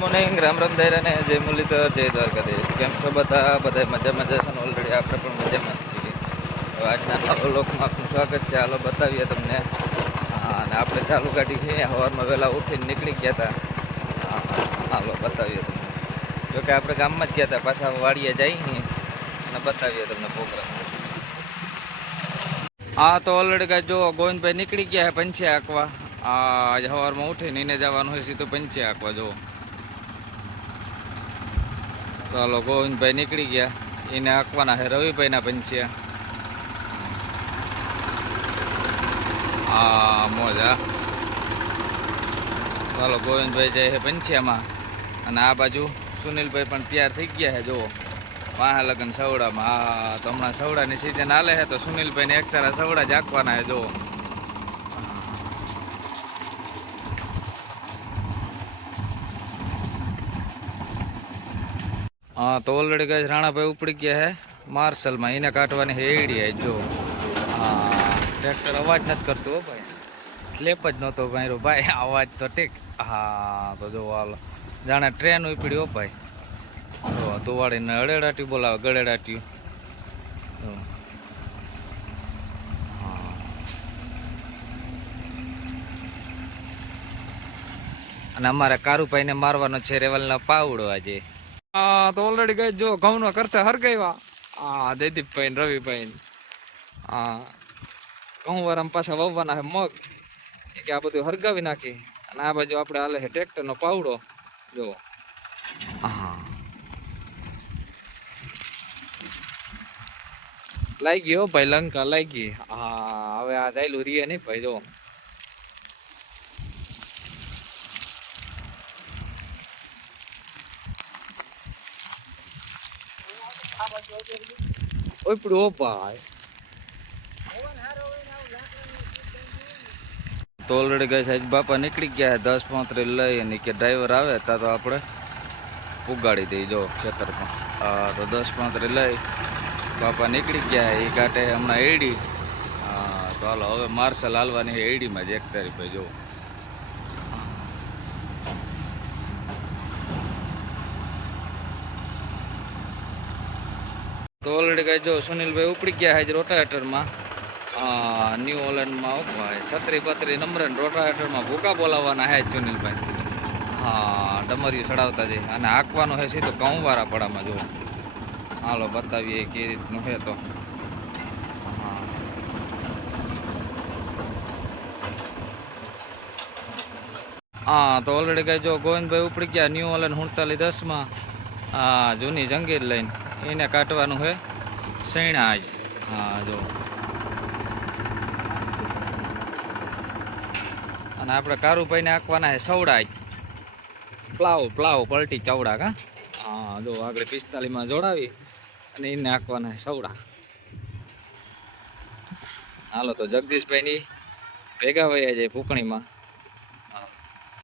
Morning Ram Ram દાયરા ને જય મુરલીધર જય દ્વારકાધીશ. કેમ છો બધા મજા છે ને? ઓલરેડી આપણે પણ મજામાં જ છીએ. તો આજના નવા લોકમાં આપનું સ્વાગત છે. હાલો બતાવીએ તમને. અને આપણે ચાલુ ગાડી છે, સવારમાં વહેલા ઉઠીને નીકળી ગયા હતા. હાલો બતાવીએ તમને. જોકે આપણે ગામમાં જ ગયા હતા, પાછા વાડીએ જઈએ અને બતાવીએ તમને પ્રોગ્રામ. હા તો ઓલરેડી કાંઈ જો ગોવિંદભાઈ નીકળી ગયા છે પંચે આંકવા. આજે સવારમાં ઉઠીને એને જવાનું હોય સીધું પંચે આંકવા. જો ચાલો ગોવિંદભાઈ નીકળી ગયા, એને આંકવાના છે રવિભાઈના પંચ્યા. હા મોજ હા. ચાલો ગોવિંદભાઈ જાય છે પંચ્યામાં, અને આ બાજુ સુનિલભાઈ પણ તૈયાર થઈ ગયા છે. જુઓ વાહ લગન સવડામાં. હા તો હમણાં સવડાની સિઝન હાલે છે, તો સુનિલભાઈને એક તારા સવડા જ આંકવાના છે. જુઓ હા તો ઓલરેડી ગઈ રાણાભાઈ ઉપડી ગયા છે માર્શલમાં, એને કાઢવાની છે એડી. જો હા ટ્રેક્ટર અવાજ નથી કરતું હો ભાઈ, સ્લેપ જ નહોતો ભાઈ ભાઈ, અવાજ તો ઠીક. હા તો જો હાલો જાણે ટ્રેન ઉપડી હો ભાઈ. જો તુવાડીને અડેડાટી બોલાવે, ગળેડાટ્યું. હા અને અમારે કારુભાઈને મારવાનો છે રેવલનો પાવડો આજે. હા તો ઓલરેડી ગઈ જો ઘઉંનો કરતા હરગાવ્યા. હા જયદીપભાઈ ને રવિભાઈ. હા ઘઉં વાળા પાછા વાવવાના છે મગ, કે આ બધું હરગાવી નાખી. અને આ બાજુ આપણે હાલે છે ટ્રેક્ટરનો પાવડો. જો હા લાગી ગયો ભાઈ, લંકા લાગી. હા હવે આ જાયલું રીએ નહીં ભાઈ. જો ઓપડું ઓ ભાઈ. તો ઓલરેડી ગઈ સાહેબ બાપા નીકળી ગયા 10-35 લઈ, અને કે ડ્રાઈવર આવે તા તો આપણે ઉગાડી દઈ. જો ખેતરમાં હા તો 10-35 લઈ બાપા નીકળી ગયા. એ કાંટે હમણાં એડી. હા તો હાલો હવે માર્શલ હાલવાની એડીમાં જ 1 તારીખ ભાઈ. જો તો ઓલરેડી કઈ જો સુનિલભાઈ ઉપડી ગયા છે રોટાવેટરમાં. ન્યૂ ઓલેન્ડમાં ભાઈ 36-32 નંબર રોટાવેટરમાં ભૂકા બોલાવવાના છે સુનિલભાઈ. હા ડમરિયું ચડાવતા જઈ, અને હાંકવાનું છે સીધું ઘઉંવાળા પડામાં. જો હાલો બતાવીએ કેવી રીતનું છે. તો હા તો ઓલરેડી કઈ જો ગોવિંદભાઈ ઉપડી ગયા ન્યૂ ઓલેન્ડ 47-10માં. હા જૂની જંગીર લઈને એને કાઢવાનું છે સૈણા જ. હા જો અને આપણે કારુભાઈને આંકવાના છે સવડા જ. પ્લાવ પલટી ચવડા કા. હા જો આગળ 45માં જોડાવી અને એને આંકવાના છે સવડા. હાલો તો જગદીશભાઈની ભેગા વયા જાય ફૂકણીમાં.